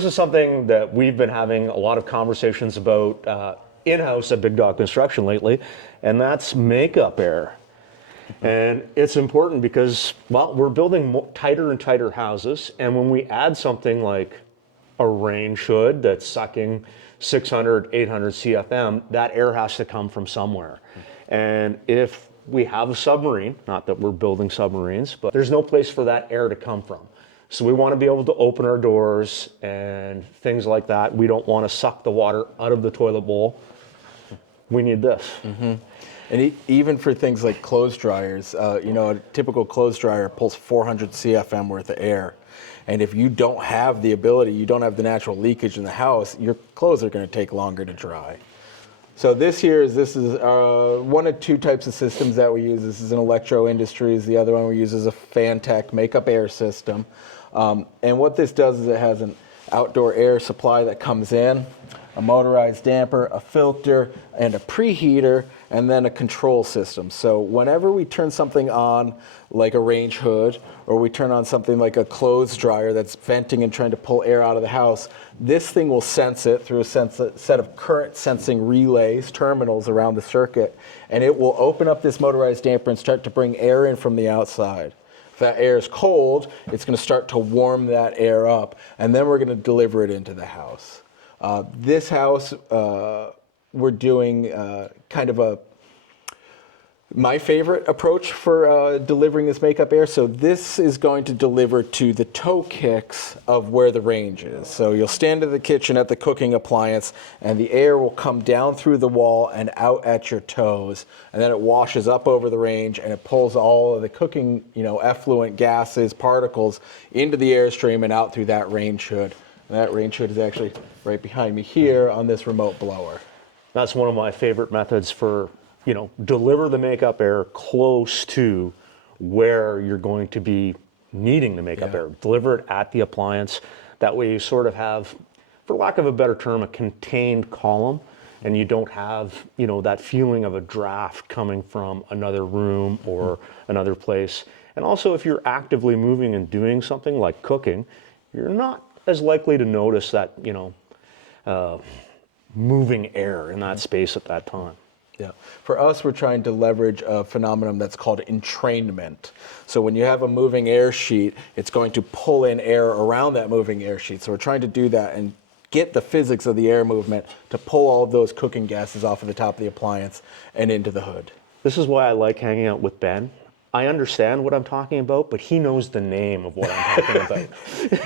This is something that we've been having a lot of conversations about in-house at Big Dog Construction lately, and that's makeup air. And it's important because, well, we're building tighter and tighter houses, and when we add something like a range hood that's sucking 600, 800 CFM, that air has to come from somewhere. And if we have a submarine, not that we're building submarines, but there's no place for that air to come from. So we want to be able to open our doors and things like that. We don't want to suck the water out of the toilet bowl. We need this. Mm-hmm. And even for things like clothes dryers, a typical clothes dryer pulls 400 CFM worth of air. And if you don't have the ability, you don't have the natural leakage in the house, your clothes are going to take longer to dry. So this is one of two types of systems that we use. This is an Electro Industries. The other one we use is a Fantech makeup air system. And what this does is it has an outdoor air supply that comes in, a motorized damper, a filter, and a preheater, and then a control system. So whenever we turn something on, like a range hood, or we turn on something like a clothes dryer that's venting and trying to pull air out of the house, this thing will sense it through a set of current sensing relays, terminals around the circuit, and it will open up this motorized damper and start to bring air in from the outside. If that air is cold, it's going to start to warm that air up, and then we're going to deliver it into the house. This house, we're doing kind of my favorite approach for delivering this makeup air. So this is going to deliver to the toe kicks of where the range is. So you'll stand in the kitchen at the cooking appliance, and the air will come down through the wall and out at your toes, and then it washes up over the range, and it pulls all of the cooking, effluent gases, particles into the airstream and out through that range hood. And that range hood is actually right behind me here on this remote blower. That's one of my favorite methods for, deliver the makeup air close to where you're going to be needing the makeup air. Deliver it at the appliance. That way you sort of have, for lack of a better term, a contained column, and you don't have, that feeling of a draft coming from another room or another place. And also, if you're actively moving and doing something like cooking, you're not as likely to notice that, moving air in that space at that time. Yeah. For us, we're trying to leverage a phenomenon that's called entrainment. So when you have a moving air sheet, it's going to pull in air around that moving air sheet. So we're trying to do that and get the physics of the air movement to pull all of those cooking gases off of the top of the appliance and into the hood. This is why I like hanging out with Ben. I understand what I'm talking about, but he knows the name of what I'm talking about.